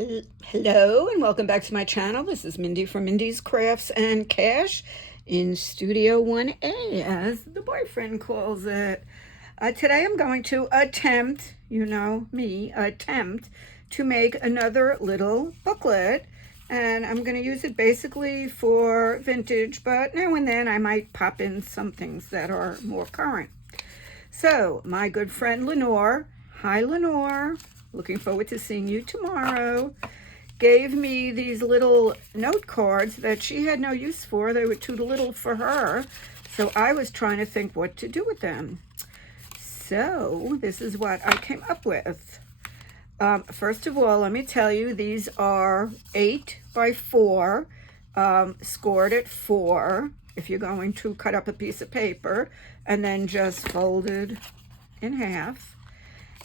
Hello and welcome back to my channel. This is Mindy from Mindy's Crafts and Cash in Studio 1A, as the boyfriend calls it. Today I'm going to attempt, attempt to make another little booklet. And I'm going to use it basically for vintage, but now and then I might pop in some things that are more current. So, my good friend Lenore, hi Lenore, looking forward to seeing you tomorrow, gave me these little note cards that she had no use for. They were too little for her, so I was trying to think what to do with them. So, this is what I came up with. First of all, let me tell you, these are 8 by 4, scored at 4, if you're going to cut up a piece of paper, and then just folded in half.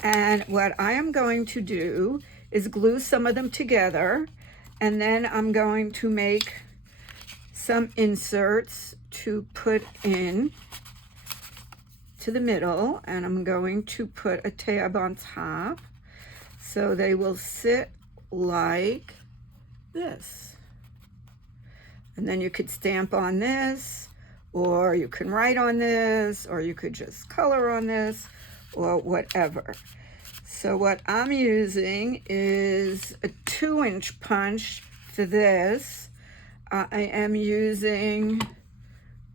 And what I am going to do is glue some of them together, and then I'm going to make some inserts to put in to the middle, and I'm going to put a tab on top so they will sit like this. And then you could stamp on this, or you can write on this, or you could just color on this, or whatever. So what I'm using is a 2-inch punch for this. I am using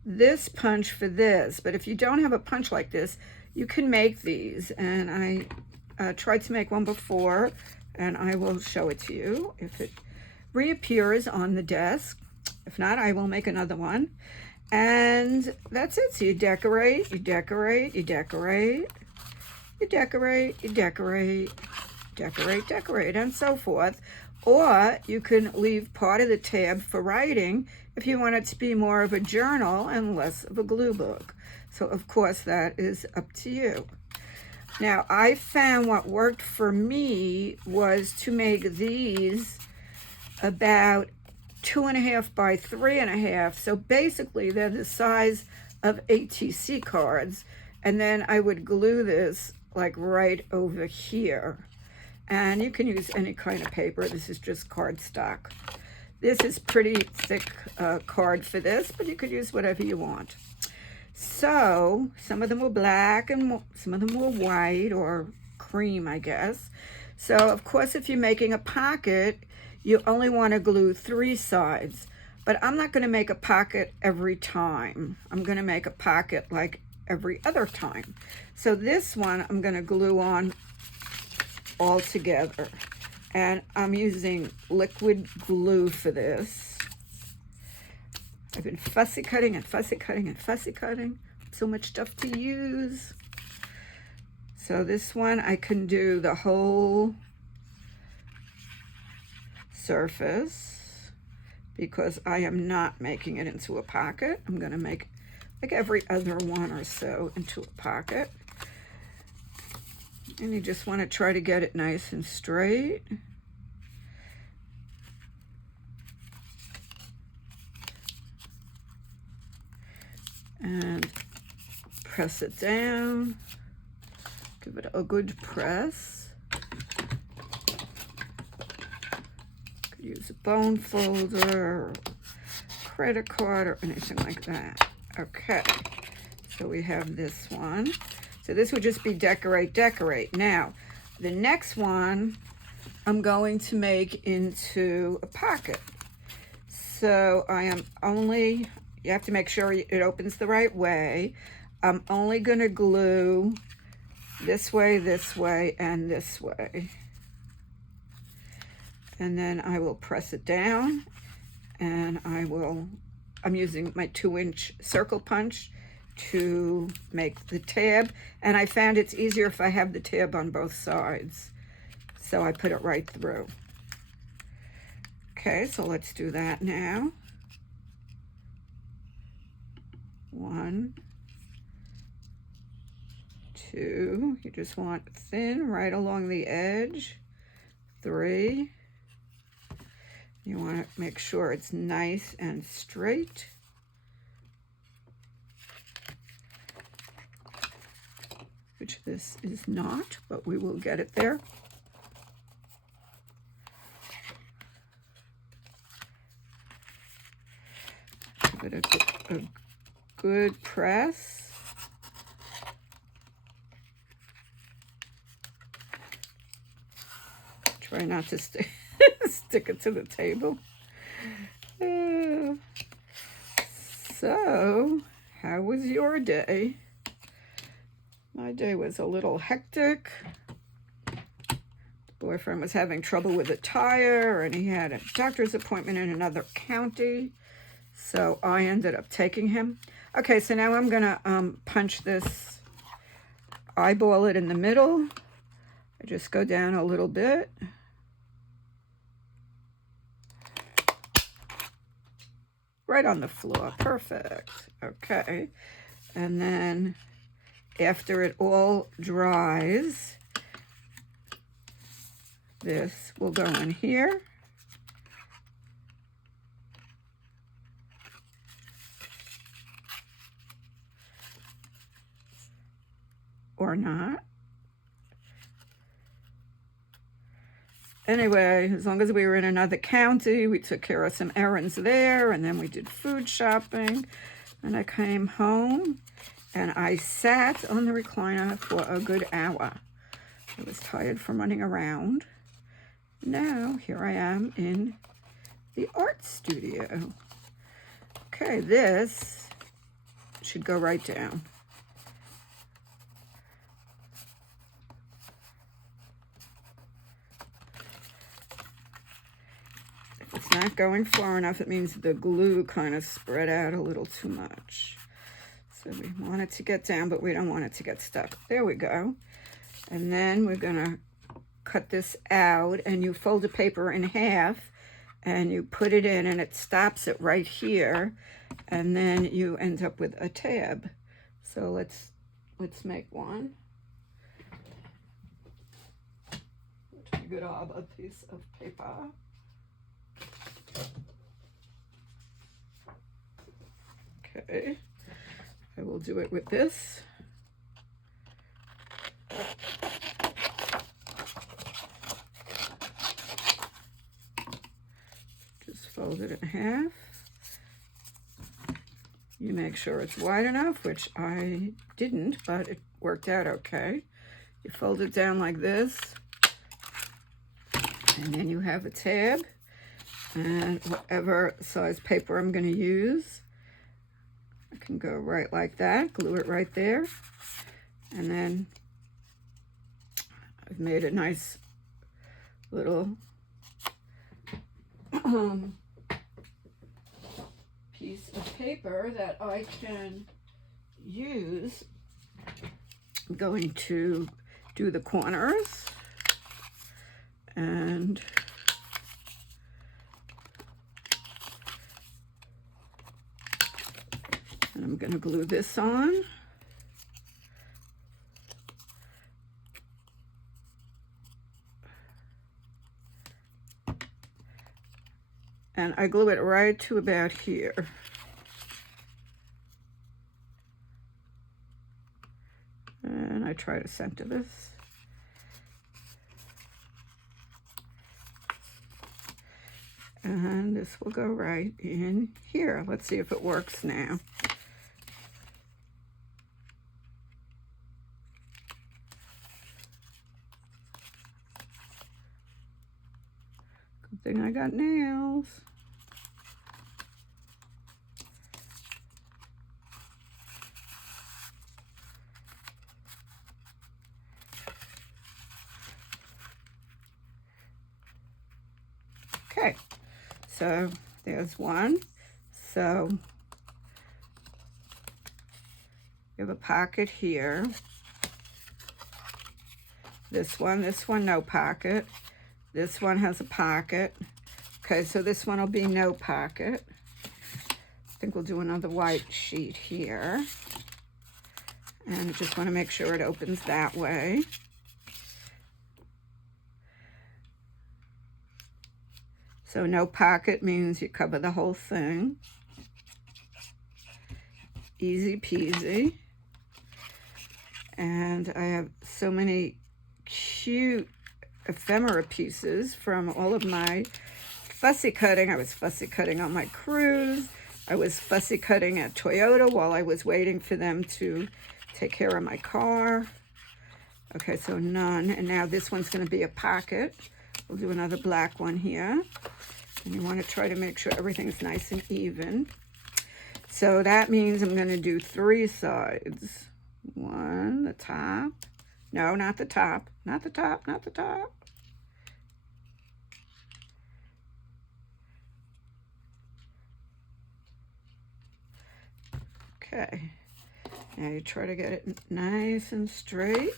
this punch for this, but if you don't have a punch like this, you can make these. And I tried to make one before, and I will show it to you if it reappears on the desk. If not, I will make another one. And that's it. So you decorate, you decorate, you decorate, you decorate, you decorate, decorate, decorate, and so forth. Or you can leave part of the tab for writing if you want it to be more of a journal and less of a glue book. So of course that is up to you. Now I found what worked for me was to make these about 2.5 by 3.5. So basically they're the size of ATC cards. And then I would glue this like right over here. And you can use any kind of paper. This is just cardstock. This is pretty thick card for this, but you could use whatever you want. So some of them were black and some of them were white or cream, I guess. So of course, if you're making a pocket, you only want to glue 3 sides, but I'm not going to make a pocket every time. I'm going to make a pocket like every other time. So this one I'm going to glue on all together, and I'm using liquid glue for this. I've been fussy cutting and fussy cutting and fussy cutting. So much stuff to use. So this one I can do the whole surface because I am not making it into a pocket. I'm going to make like every other one or so into a pocket. And you just want to try to get it nice and straight. And press it down. Give it a good press. Could use a bone folder, or credit card, or anything like that. Okay, so we have this one. So this would just be decorate, decorate. Now, the next one I'm going to make into a pocket. So I am only, you have to make sure it opens the right way. I'm only going to glue this way, and this way. And then I will press it down, and I'm using my 2-inch circle punch to make the tab, and I found it's easier if I have the tab on both sides. So I put it right through. Okay, so let's do that now. 1, 2, you just want thin right along the edge. 3, you want to make sure it's nice and straight. Which this is not, but we will get it there. Give it a good press. Try not to stick it to the table. So, how was your day? My day was a little hectic. The boyfriend was having trouble with a tire, and he had a doctor's appointment in another county. So I ended up taking him. Okay, so now I'm gonna punch this, eyeball it in the middle. I just go down a little bit. Right on the floor, perfect. Okay, and then after it all dries, this will go in here. Or not. Anyway, as long as we were in another county, we took care of some errands there, and then we did food shopping, and I came home, and I sat on the recliner for a good hour. I was tired from running around. Now, here I am in the art studio. Okay, this should go right down. If it's not going far enough, it means the glue kind of spread out a little too much. So we want it to get down, but we don't want it to get stuck. There we go. And then we're gonna cut this out, and you fold the paper in half, and you put it in, and it stops it right here, and then you end up with a tab. So let's make one. Good job, a piece of paper. Okay, I will do it with this. Just fold it in half. You make sure it's wide enough, which I didn't, but it worked out okay. You fold it down like this, and then you have a tab, and whatever size paper I'm going to use, I can go right like that, glue it right there, and then I've made a nice little piece of paper that I can use. I'm going to do the corners, and I'm going to glue this on. And I glue it right to about here. And I try to center this. And this will go right in here. Let's see if it works now. Good thing I got nails. Okay, so there's one. So you have a pocket here. This one, no pocket. This one has a pocket. Okay, so this one will be no pocket. I think we'll do another white sheet here. And I just want to make sure it opens that way. So no pocket means you cover the whole thing. Easy peasy. And I have so many cute ephemera pieces from all of my fussy cutting. I was fussy cutting on my cruise. I was fussy cutting at Toyota while I was waiting for them to take care of my car. Okay, so none. And now this one's going to be a pocket. We'll do another black one here. And you want to try to make sure everything's nice and even. So that means I'm going to do 3 sides. 1, the top. No, not the top. Not the top, not the top. Okay. Now you try to get it nice and straight.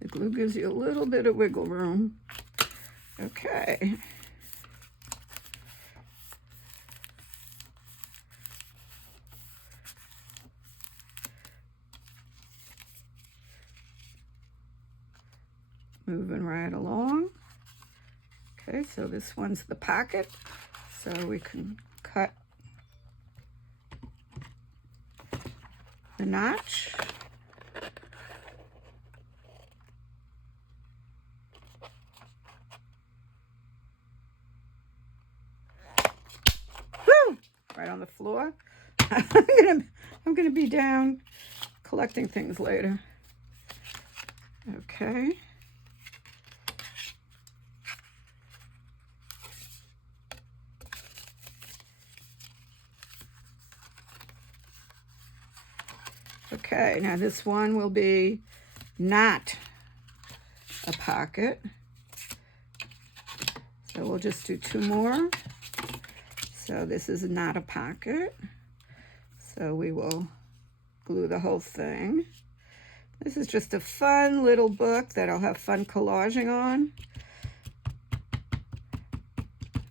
The glue gives you a little bit of wiggle room. Okay. Moving right along. Okay, so this one's the pocket. So we can cut the notch. Woo! Right on the floor. I'm gonna be down collecting things later. Okay. Okay, now this one will be not a pocket. So we'll just do 2 more. So this is not a pocket. So we will glue the whole thing. This is just a fun little book that I'll have fun collaging on.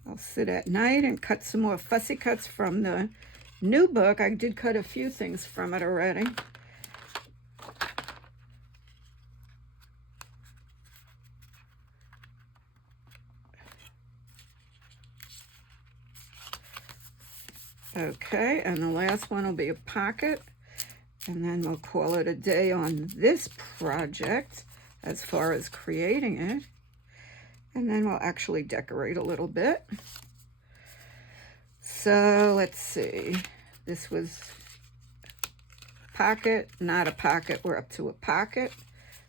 I'll sit at night and cut some more fussy cuts from the new book. I did cut a few things from it already. Okay, and the last one will be a pocket. And then we'll call it a day on this project as far as creating it. And then we'll actually decorate a little bit. So let's see. This was pocket, not a pocket. We're up to a pocket.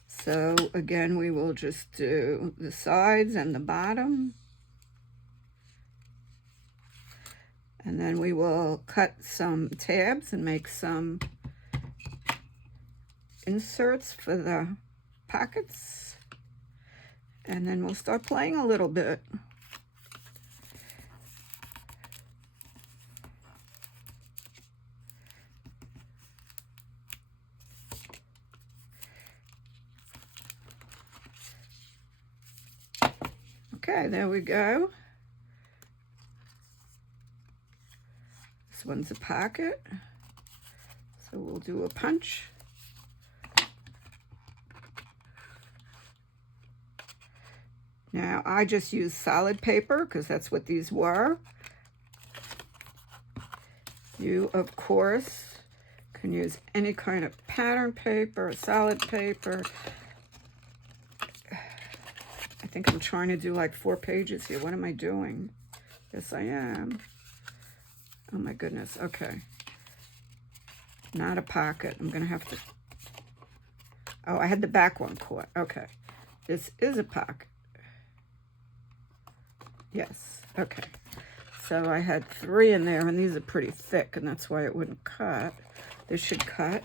So again, we will just do the sides and the bottom. And then we will cut some tabs and make some inserts for the pockets. And then we'll start playing a little bit. Okay, there we go. This one's a pocket. So we'll do a punch. Now, I just use solid paper because that's what these were. You, of course, can use any kind of pattern paper, solid paper. I think I'm trying to do like 4 pages here. What am I doing? Yes, I am. Oh my goodness, okay. Not a pocket. I'm gonna have to, oh, I had the back one caught. Okay, this is a pocket. Yes, okay. So I had 3 in there, and these are pretty thick, and that's why it wouldn't cut. This should cut.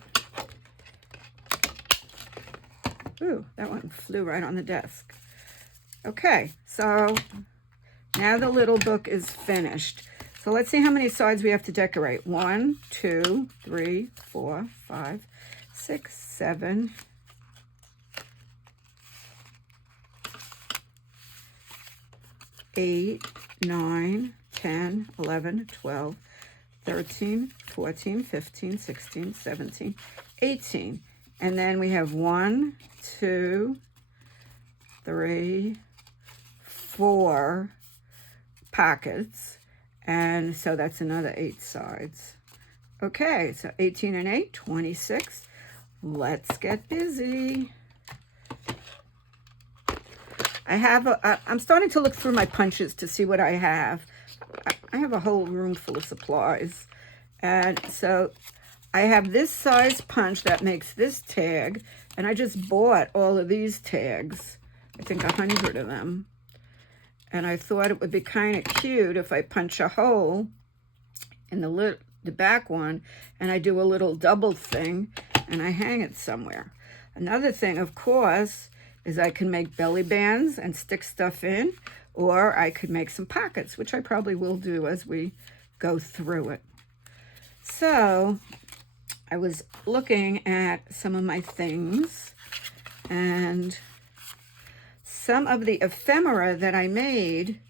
Ooh, that one flew right on the desk. Okay, so now the little book is finished. So let's see how many sides we have to decorate. 1, 2, 3, 4, 5, 6, 7, 8, 9, 10, 11, 12, 13, 14, 15, 16, 17, 18. And then we have 1, 2, 3, 4 pockets. And so that's another 8 sides. Okay, so 18 and 8, 26. Let's get busy. I'm starting to look through my punches to see what I have. I have a whole room full of supplies. And so I have this size punch that makes this tag, and I just bought all of these tags. I think 100 of them. And I thought it would be kind of cute if I punch a hole in the back one, and I do a little double thing, and I hang it somewhere. Another thing, of course, is I can make belly bands and stick stuff in, or I could make some pockets, which I probably will do as we go through it. So I was looking at some of my things, and some of the ephemera that I made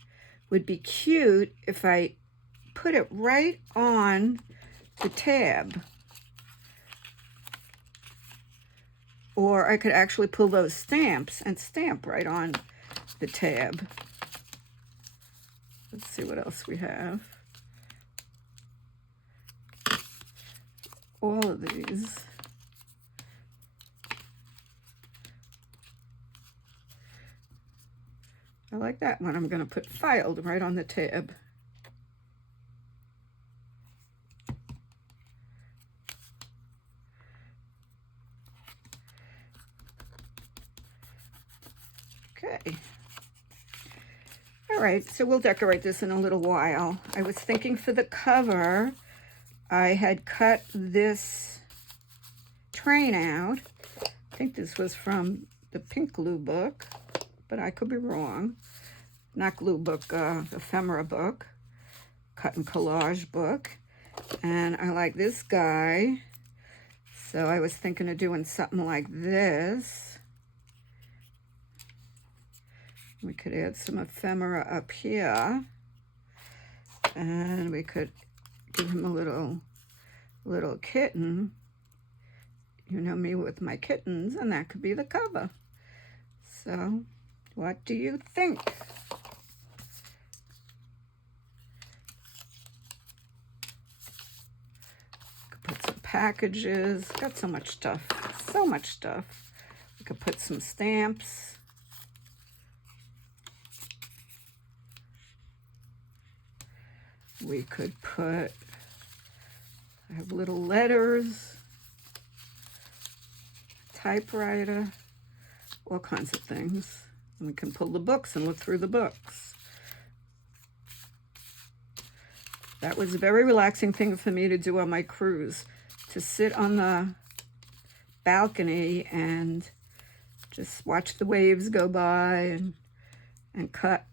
would be cute if I put it right on the tab. Or I could actually pull those stamps and stamp right on the tab. Let's see what else we have. All of these. I like that one. I'm going to put filed right on the tab. Okay. All right, so we'll decorate this in a little while. I was thinking for the cover, I had cut this train out. I think this was from the Pink Glue book, but I could be wrong. Not glue book, ephemera book, cut and collage book. And I like this guy. So I was thinking of doing something like this. We could add some ephemera up here. And we could give him a little kitten. You know me with my kittens, and that could be the cover. So, what do you think? Could put some packages. Got so much stuff. So much stuff. We could put some stamps. We could put, I have little letters, typewriter, all kinds of things. And we can pull the books and look through the books. That was a very relaxing thing for me to do on my cruise, to sit on the balcony and just watch the waves go by and cut.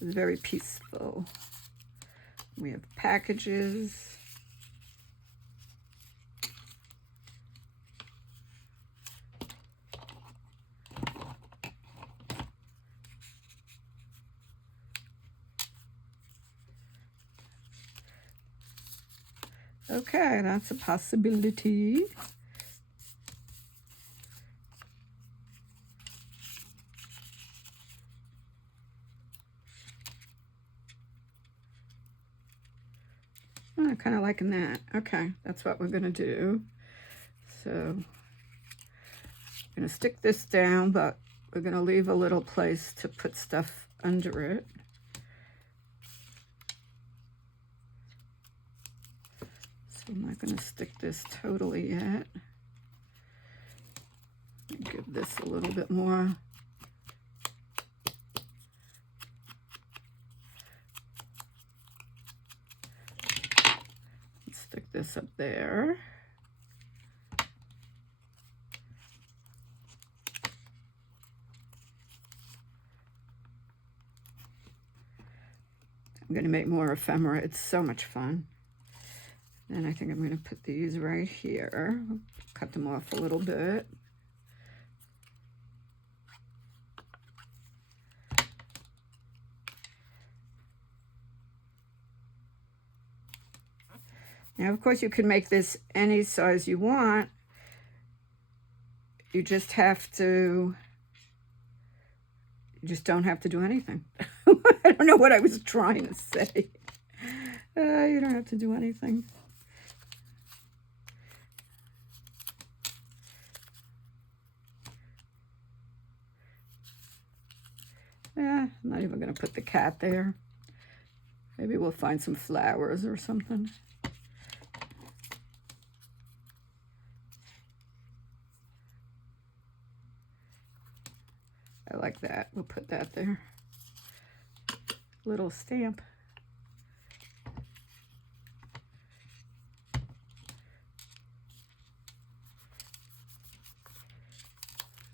It was very peaceful. We have packages. Okay, that's a possibility. I'm kind of liking that. Okay, that's what we're going to do. So I'm going to stick this down, but we're going to leave a little place to put stuff under it. So I'm not going to stick this totally yet. Give this a little bit more. Stick this up there. I'm going to make more ephemera. It's so much fun. And I think I'm going to put these right here. Cut them off a little bit. Now, of course, you can make this any size you want. You just don't have to do anything. I don't know what I was trying to say. You don't have to do anything. I'm not even going to put the cat there. Maybe we'll find some flowers or something. I like that. We'll put that there. Little stamp.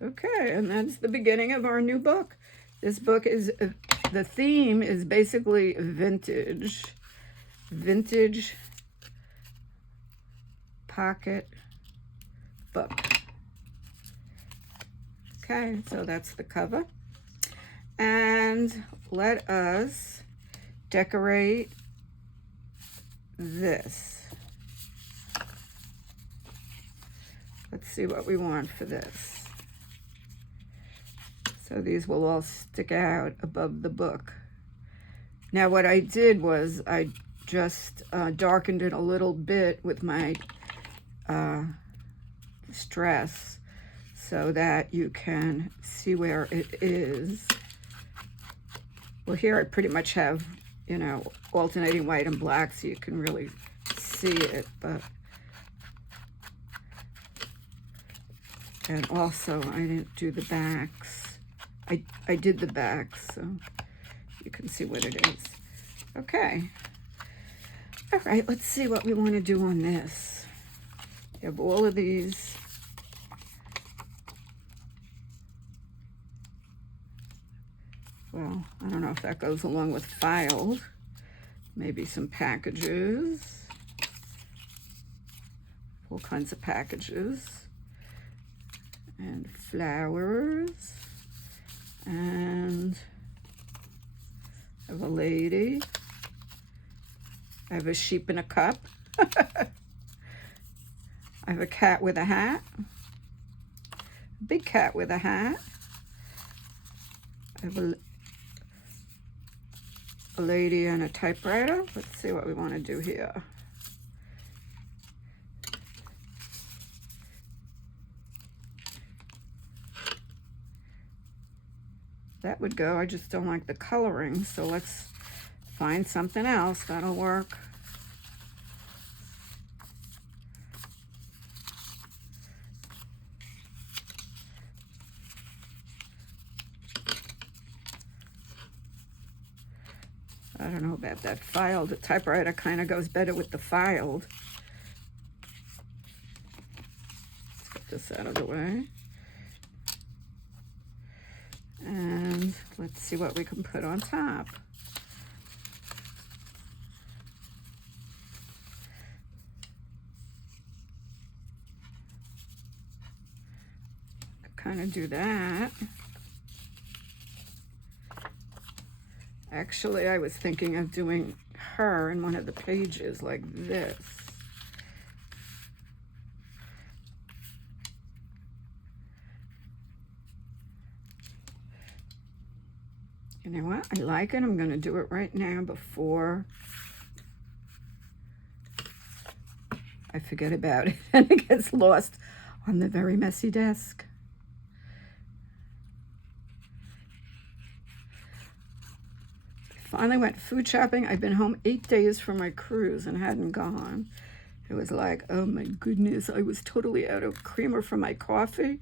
Okay, and that's the beginning of our new book. This book is, the theme is basically vintage pocket book. Okay, so that's the cover. And let us decorate this. Let's see what we want for this. So these will all stick out above the book. Now what I did was I just darkened it a little bit with my distress so that you can see where it is. Well, here I pretty much have, you know, alternating white and black so you can really see it, but and also I didn't do the backs. I did the backs so you can see what it is. Okay. All right, let's see what we want to do on this. You have all of these. Well, I don't know if that goes along with filed. Maybe some packages. All kinds of packages. And flowers. And I have a lady. I have a sheep in a cup. I have a cat with a hat. A big cat with a hat. I have a lady and a typewriter. Let's see what we want to do here. That would go. I just don't like the coloring, so let's find something else that'll work. I don't know about that filed. The typewriter kind of goes better with the filed. Let's get this out of the way. And let's see what we can put on top. Kind of do that. Actually, I was thinking of doing her in one of the pages like this. You know what? I like it. I'm going to do it right now before I forget about it and it gets lost on the very messy desk. Finally went food shopping. I've been home 8 days from my cruise and hadn't gone. It was like, oh my goodness, I was totally out of creamer for my coffee,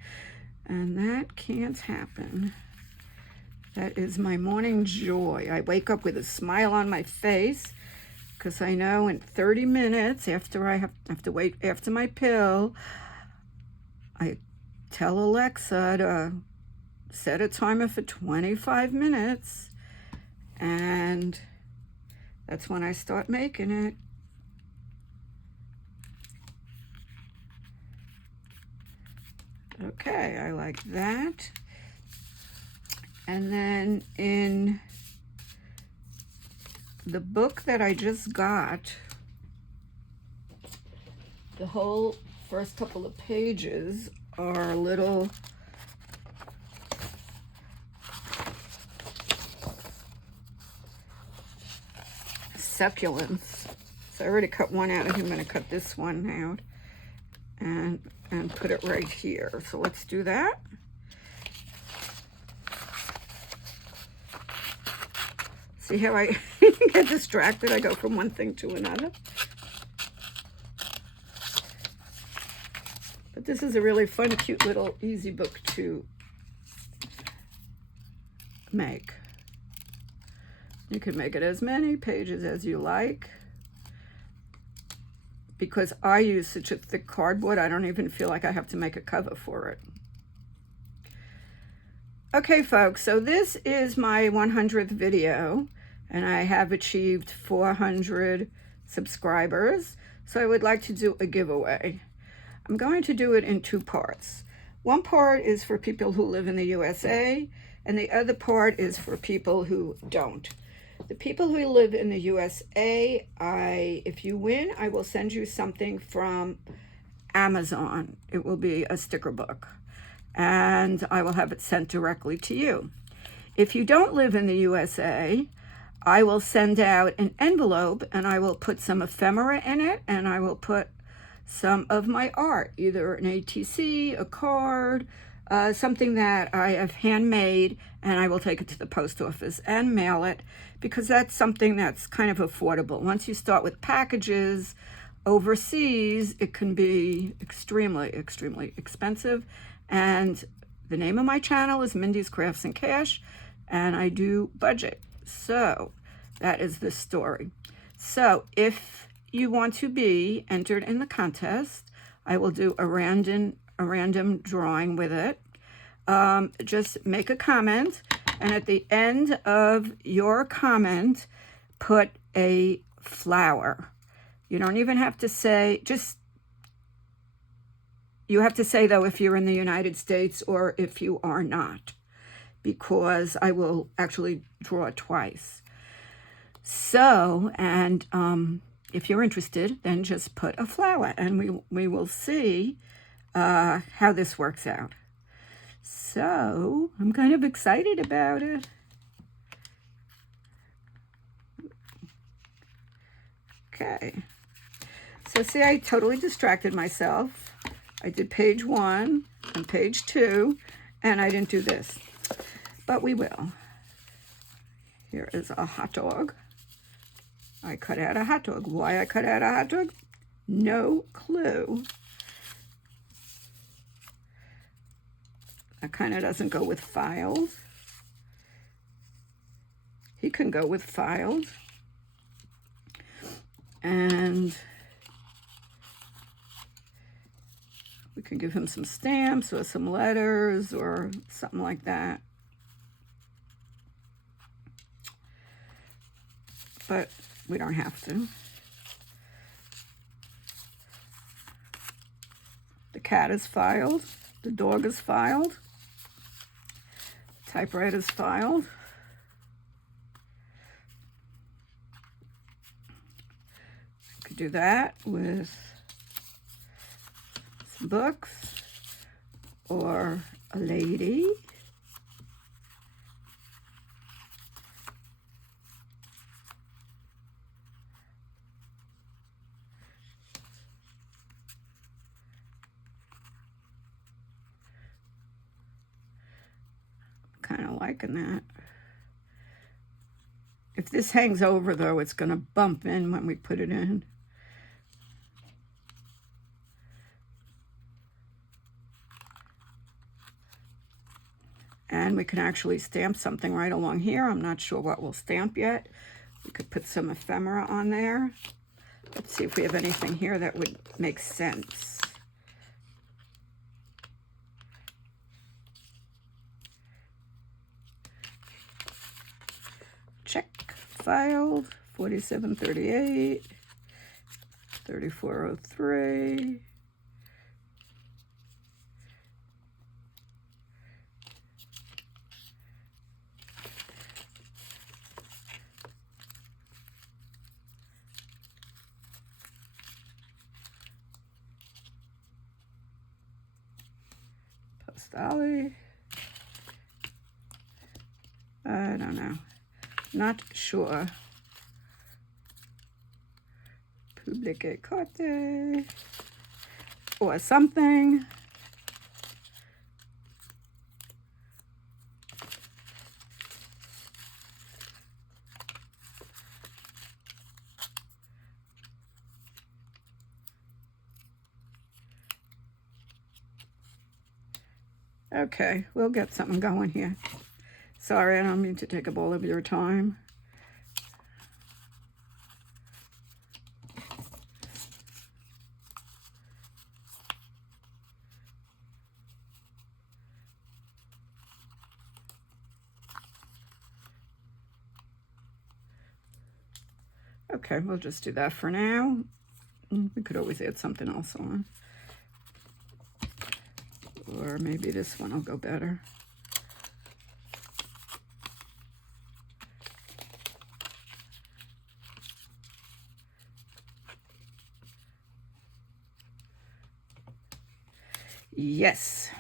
and that can't happen. That is my morning joy. I wake up with a smile on my face because I know in 30 minutes after I have to wait after my pill, I tell Alexa to set a timer for 25 minutes. And that's when I start making it. Okay, I like that. And then in the book that I just got, the whole first couple of pages are little succulents. So I already cut one out. I think I'm going to cut this one out and put it right here. So let's do that. See how I get distracted? I go from one thing to another. But this is a really fun, cute little easy book to make. You can make it as many pages as you like. Because I use such a thick cardboard, I don't even feel like I have to make a cover for it. Okay, folks, so this is my 100th video, and I have achieved 400 subscribers. So I would like to do a giveaway. I'm going to do it in two parts. One part is for people who live in the USA, and the other part is for people who don't. The people who live in the USA, if you win, I will send you something from Amazon. It will be a sticker book, and I will have it sent directly to you. If you don't live in the USA, I will send out an envelope, and I will put some ephemera in it, and I will put some of my art, either an ATC, a card, something that I have handmade, and I will take it to the post office and mail it, because that's something that's kind of affordable. Once you start with packages overseas, it can be extremely, extremely expensive. And the name of my channel is Mindy's Crafts and Cash, and I do budget. So that is the story. So if you want to be entered in the contest, I will do a random drawing with it. Just make a comment, and at the end of your comment, put a flower. You don't even have to say, you have to say, though, if you're in the United States or if you are not, because I will actually draw twice. So, and if you're interested, then just put a flower, and we will see how this works out. So, I'm kind of excited about it. Okay. So, see, I totally distracted myself. I did page 1 and page 2, and I didn't do this. But we will. Here is a hot dog. I cut out a hot dog. Why I cut out a hot dog? No clue. That kind of doesn't go with files. He can go with files. And we can give him some stamps or some letters or something like that. But we don't have to. The cat is filed. The dog is filed. Typewriter is filed. Could do that with some books or a lady. Kind of liking that. If this hangs over, though, it's going to bump in when we put it in. And we can actually stamp something right along here. I'm not sure what we'll stamp yet. We could put some ephemera on there. Let's see if we have anything here that would make sense. Check, filed, 4738, 3403. Postale. I don't know. Not sure. Publique carte or something. Okay, we'll get something going here. Sorry, I don't mean to take up all of your time. Okay, we'll just do that for now. We could always add something else on. Or maybe this one will go better. Yes.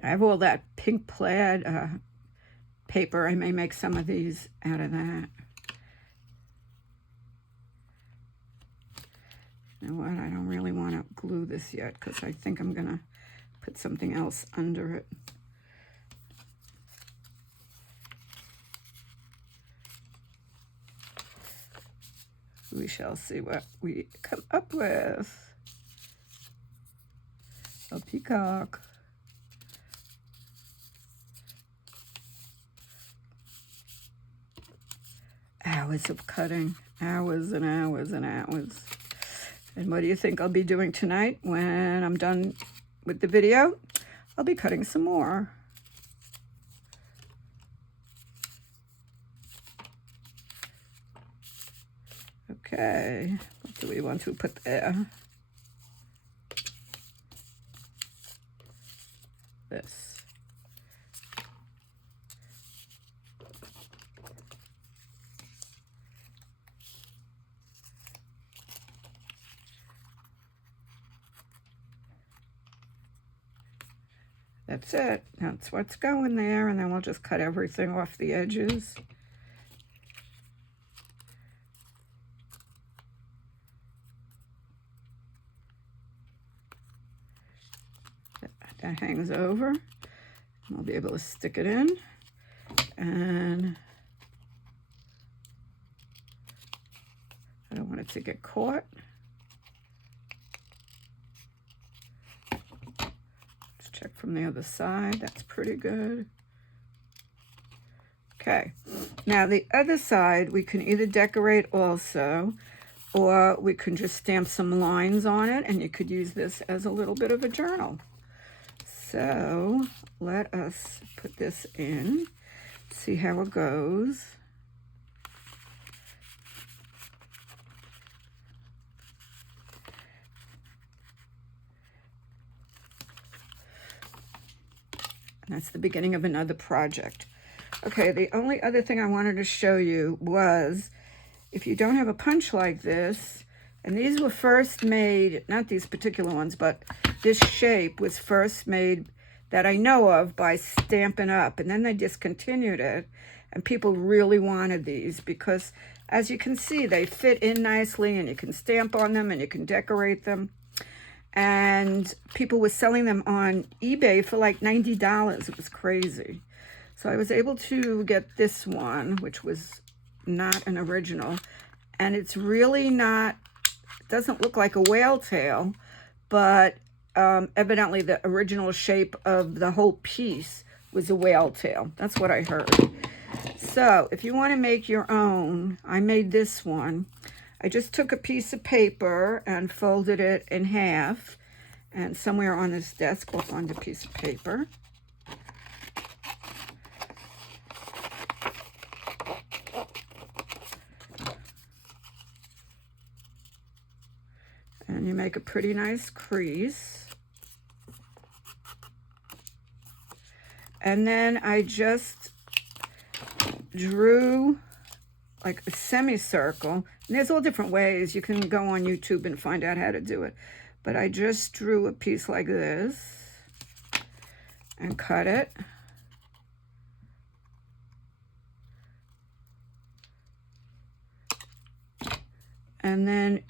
I have all that pink plaid paper. I may make some of these out of that. You know what? I don't really want to glue this yet because I think I'm going to put something else under it. We shall see what we come up with. A peacock. Hours of cutting. Hours and hours and hours. And what do you think I'll be doing tonight when I'm done with the video? I'll be cutting some more. Okay, what do we want to put there? This. That's it. That's what's going there, and then we'll just cut everything off the edges. That hangs over. I'll be able to stick it in, and I don't want it to get caught. Check from the other side. That's pretty good. Okay, now the other side we can either decorate also, or we can just stamp some lines on it, and you could use this as a little bit of a journal. So let us put this in, see how it goes. That's the beginning of another project. Okay, the only other thing I wanted to show you was, if you don't have a punch like this, and these were first made, not these particular ones, but this shape was first made, that I know of, by Stampin' Up! And then they discontinued it, and people really wanted these because, as you can see, they fit in nicely, and you can stamp on them, and you can decorate them. And people were selling them on eBay for like $90. It was crazy. So I was able to get this one, which was not an original. And it's really not, it doesn't look like a whale tail, but evidently the original shape of the whole piece was a whale tail. That's what I heard. So if you want to make your own, I made this one. I just took a piece of paper and folded it in half, and somewhere on this desk we'll find a piece of paper. And you make a pretty nice crease. And then I just drew like a semicircle. And there's all different ways. You can go on YouTube and find out how to do it. But I just drew a piece like this and cut it. And then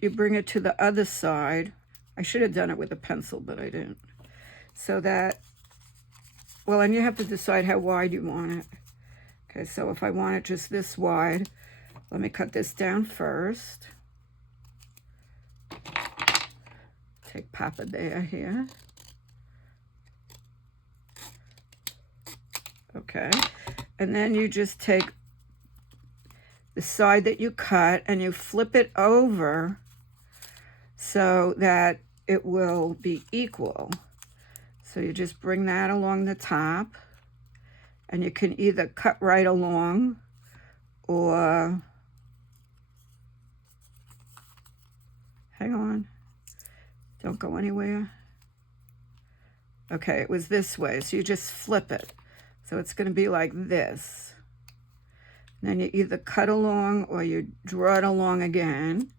you bring it to the other side. I should have done it with a pencil, but I didn't. So that well, and you have to decide how wide you want it. Okay, so if I want it just this wide, let me cut this down first. Take Papa Bear here. Okay, and then you just take the side that you cut and you flip it over so that it will be equal. So you just bring that along the top, and you can either cut right along or, hang on, don't go anywhere. Okay, it was this way, so you just flip it. So it's going to be like this. And then you either cut along or you draw it along again.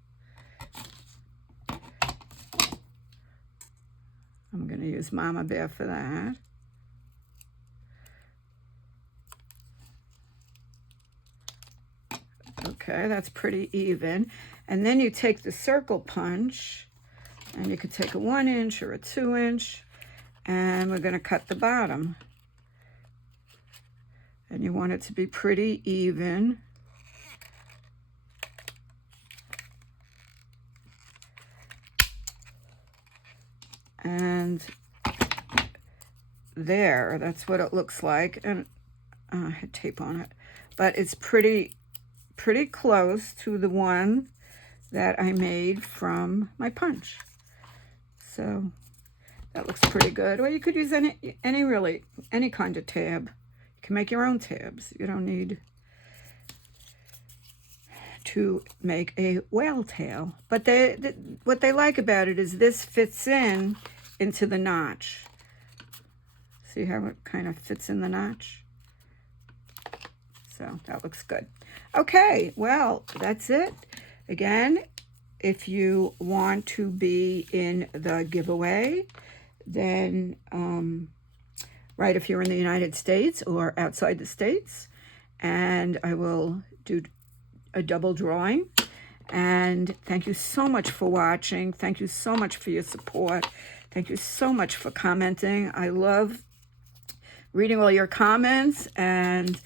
I'm going to use Mama Bear for that. Okay, that's pretty even. And then you take the circle punch, and you could take a 1 inch or a 2 inch, and we're going to cut the bottom. And you want it to be pretty even. And there, that's what it looks like. And I had tape on it, but it's pretty close to the one that I made from my punch. So that looks pretty good. Or you could use any kind of tab. You can make your own tabs. You don't need to make a whale tail. But what they like about it is this fits into the notch. See how it kind of fits in the notch? So that looks good. Okay, well, that's it. Again, if you want to be in the giveaway, then write if you're in the United States or outside the States, and I will do a double drawing. And thank you so much for watching. Thank you so much for your support. Thank you so much for commenting. I love reading all your comments and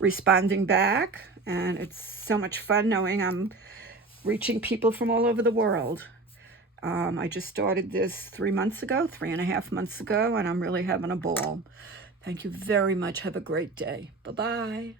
responding back. And it's so much fun knowing I'm reaching people from all over the world. I just started this 3.5 months ago, and I'm really having a ball. Thank you very much. Have a great day. Bye-bye.